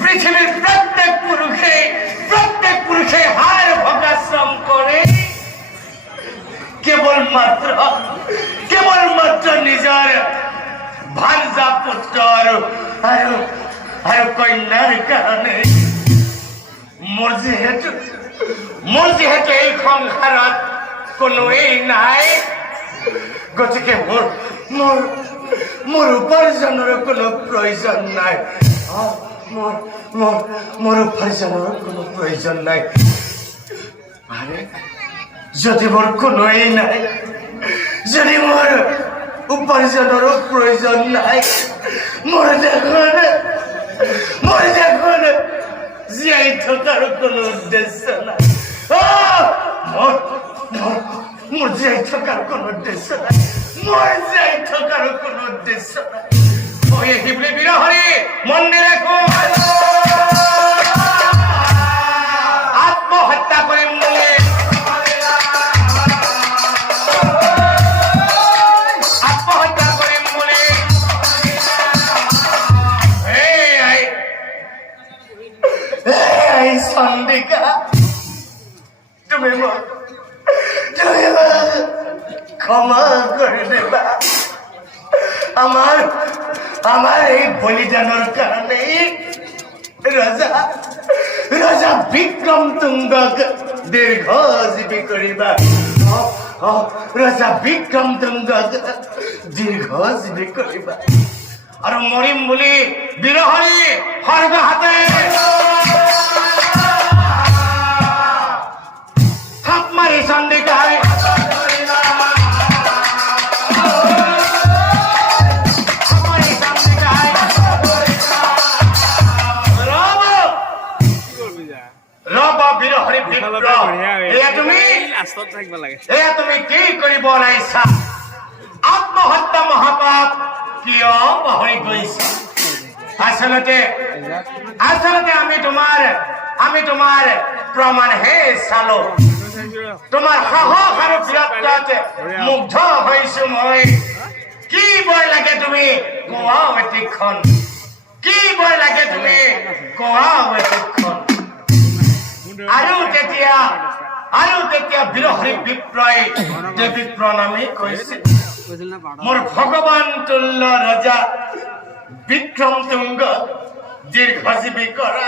পৃথিবীৰ প্ৰত্যেক পুৰুষে হাৰ ভোগাশ্ৰম কৰে কেবলমাত্ৰ নিজেৰ ভাঞ্জা পুত্ৰ আৰ কন্যাৰ কাৰণে মোৰ যেহেতু এই সংসাৰত কোনোৱেই নাই, গতিকে মোৰ উপাৰ্জনৰ কোনো প্ৰয়োজন নাই। মোৰ উপাৰ্জনৰ কোনো প্ৰয়োজন নাই। আৰে যদি মোৰ কোনোৱেই নাই, যদি মোৰ উপাৰ্জনৰো প্ৰয়োজন নাই, মোৰ দেখোন জীয়াই থকাৰ কোনো উদ্দেশ্য নাই। মোৰ জীয়াই থকাৰ কোনো উদ্দেশ্য নাই। শিবলি বিৰহৰি মন্দিৰ আত্মহত্যা কৰিম বুলি চন্দিকা, তুমি ক্ষমা কৰি দিবা। আমার এই বলিদানের কারণে রাজা বিক্রম তুঙ্গক দীর্ঘজীবী করিবা। রাজা বিক্রম তুঙ্গক দীর্ঘজীবী করিবা। আর মরিম বলি বিরহরি খড়গ হাতে থাপ মারি চন্দিকায় তুমি কি কৰিব ওলাইছা? আত্মহত্যা মহাপাপ কিয় পাহৰি গৈছা? আচলতে আমি তোমাৰ প্ৰমাণহে চালো। তোমাৰ সাহস আৰু বীৰত্বত মুগ্ধ হৈছো মই। কি ভয় লাগে তুমি কোৱা অতিক্ষণ? কি ভয় লাগে তুমি কোৱা অতিক্ষণ? আৰু তেতিয়া বিৰহী বিপ্ৰয় দেৱীক প্ৰণামী কৰিছিল। মোৰ ভগৱান তুল্য ৰজা বিক্ৰম তুংগ দীৰ্ঘজীৱী কৰা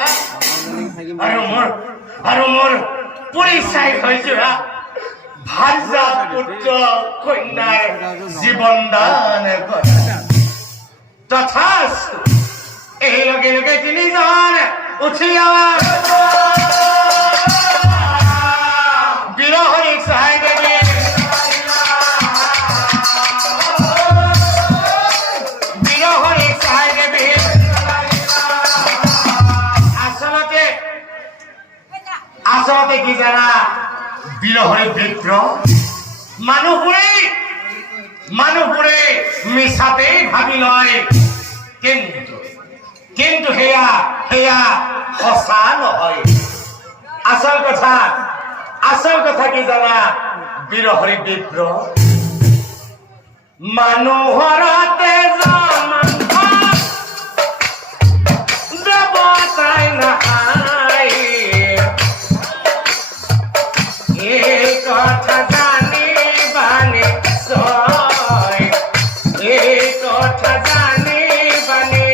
আৰু মোৰ পৰিচয় হৈ যোৱা ভাৰ্যা পুত্ৰ কন্যাৰ জীৱন দান কৰা। তথাস্তু এই লগে লগে তিনিজন উঠি বিৰহৰিক সহায় দেবে। আচলতে কি জানা, বিৰহৰি বিক্ৰম মানুহবোৰে মিছাতেই ভাবি লয়, কিন্তু সেয়া সঁচা নহয়। আসল কথা কি জানা, বিরহরি বিক্রম মানুহৰতে দেৱতাই নাহাই। এই কথা জানিবানে ছয়, এই কথা জানিবানে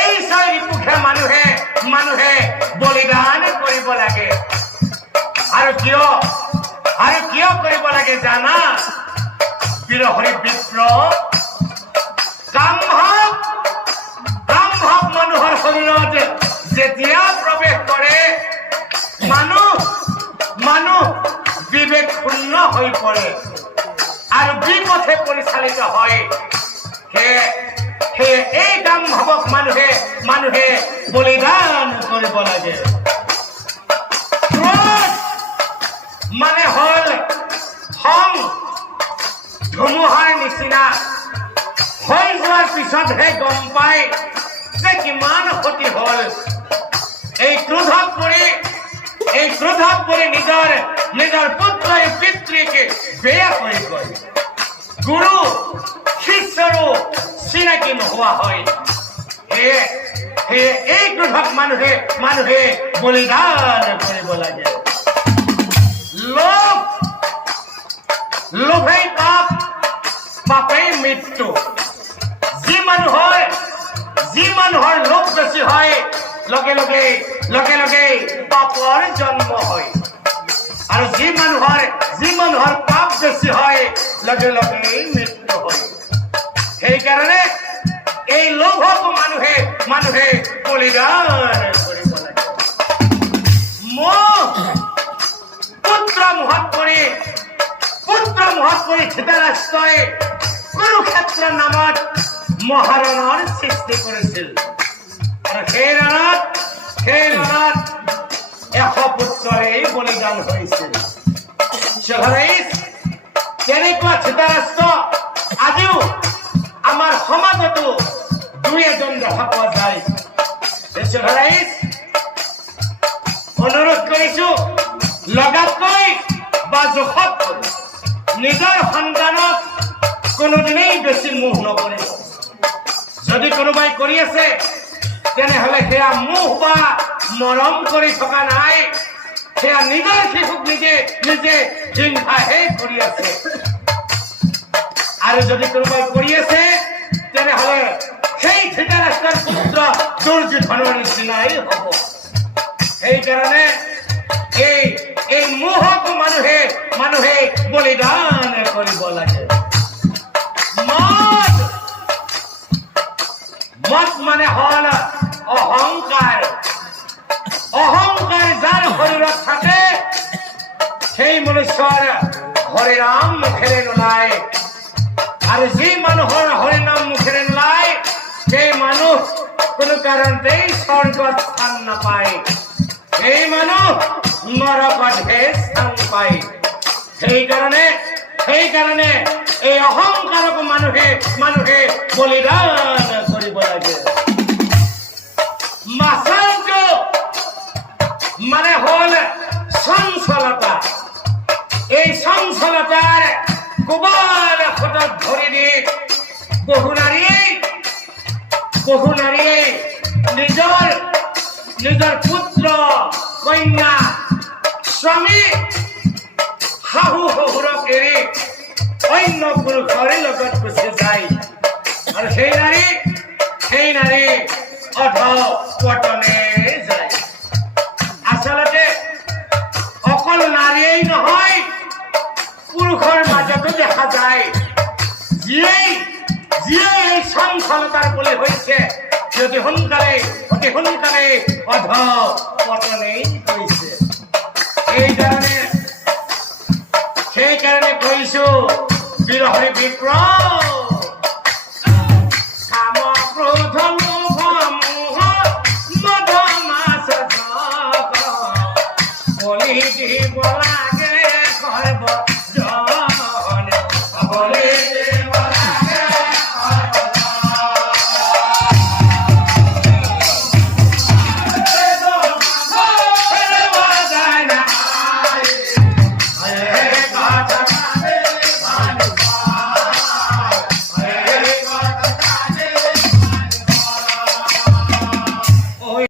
এই ছয় ৰিপুকে মানুহে বলিদান কৰিব লাগে। আৰু কিয় কৰিব লাগে জানা? বিৰহৰি বিপ্লৱ কাম ভাৱ মানুহৰ শৰীৰত যেতিয়া প্ৰৱেশ কৰে মানুহ বিবেক শূন্য হৈ পৰে আৰু বিপথে পৰিচালিত হয়। সেয়ে এই কাম ভাবক মানুহে বলিদান কৰিব লাগে। ক্ৰোধ মানে হল খং, ধুমুহাৰ নিচিনা হৈ যোৱাৰ পিছতহে গম পায় যে কিমান ক্ষতি হল। এই ক্ৰোধত পৰি নিজৰ পুত্ৰই পিতৃকে বেয়া কৰি গ'ল। গুৰু শিষ্যৰো চিনাকি নোহোৱা হয়। সেয়ে এই ক্ৰোধত মানুহে বলিদান কৰিব লাগে। লোভেই পাপ, পাপেই মৃত্যু। যি মানুহৰ লোভ বেছি হয় লগে লগে পাপৰ জন্ম হয়। আৰু যি মানুহৰ পাপ বেছি হয় লগে লগে মৃত্যু হয়। সেইকাৰণে এই লোভক মানুহে বলিদান কৰিব লাগে। পুত্ৰ মোহত পৰি ধৃতৰাষ্ট্ৰই কুৰুক্ষেত্ৰ নামত মহাৰণৰ সৃষ্টি কৰিছিল। আৰু সেই ৰণত 100 পুত্ৰই বলিদান হৈছিল। তেনেকুৱা ধৃতৰাষ্ট্ৰ আজিও আমাৰ সমাজতো দুই এজন দেখা পোৱা যায়। অনুৰোধ কৰিছো লগাতকৈ বা জোখতকৈ নিজৰ সন্তানক কোনোদিনেই বেছি মোহ নকৰিব। যদি কোনোবাই কৰি আছে তেনেহলে সেয়া মোহ বা মৰম কৰি থকা নাই, সেয়া নিজৰ শিশুক নিজে হিংসাহে কৰি আছে। আৰু যদি কোনোবাই কৰি আছে তেনেহলে সেই ধৃতৰাষ্ট্ৰৰ পুত্ৰ দুৰ্যোধনৰ নিচিনাই হব। সেইকাৰণে এই মোহক মানুহে বলিদান কৰিব লাগে। মদ মানে হল অহংকাৰ। যাৰ শৰীৰত থাকে সেই মনুষ্যৰ হৰিনাম মুখেৰে নোলায়। আৰু যি মানুহৰ হৰিনাম মুখেৰে নোলায় সেই মানুহ কোনো কাৰণতেই স্বৰ্গত স্থান নাপায়। এই মানুহ নৰকতহে স্থান পায়। সেইকাৰণে এই অহংকাৰক মানুহে বলিদান কৰিব লাগে। মাছালটো মানে হল চঞ্চলতা। এই চঞ্চলতাৰ কোবাৰ খুঁটত ধৰি দি বহু নাৰীয়ে নিজৰ পুত্ৰ, কন্যা, স্বামী, শাহু শহুৰক এৰি অন্য পুৰুষৰ লগত গুচি যায়। আৰু সেই নাৰী অধঃপতনে যায়। আচলতে অকল নাৰীয়েই নহয়, পুৰুষৰ মাজতো দেখা যায় যিয়ে এই চঞ্চলতাৰ বলি হৈছে অতি সোনকালে অধঃপতনেই হৈছে। সেইকাৰণে কৈছো বিৰহী বিক্ৰম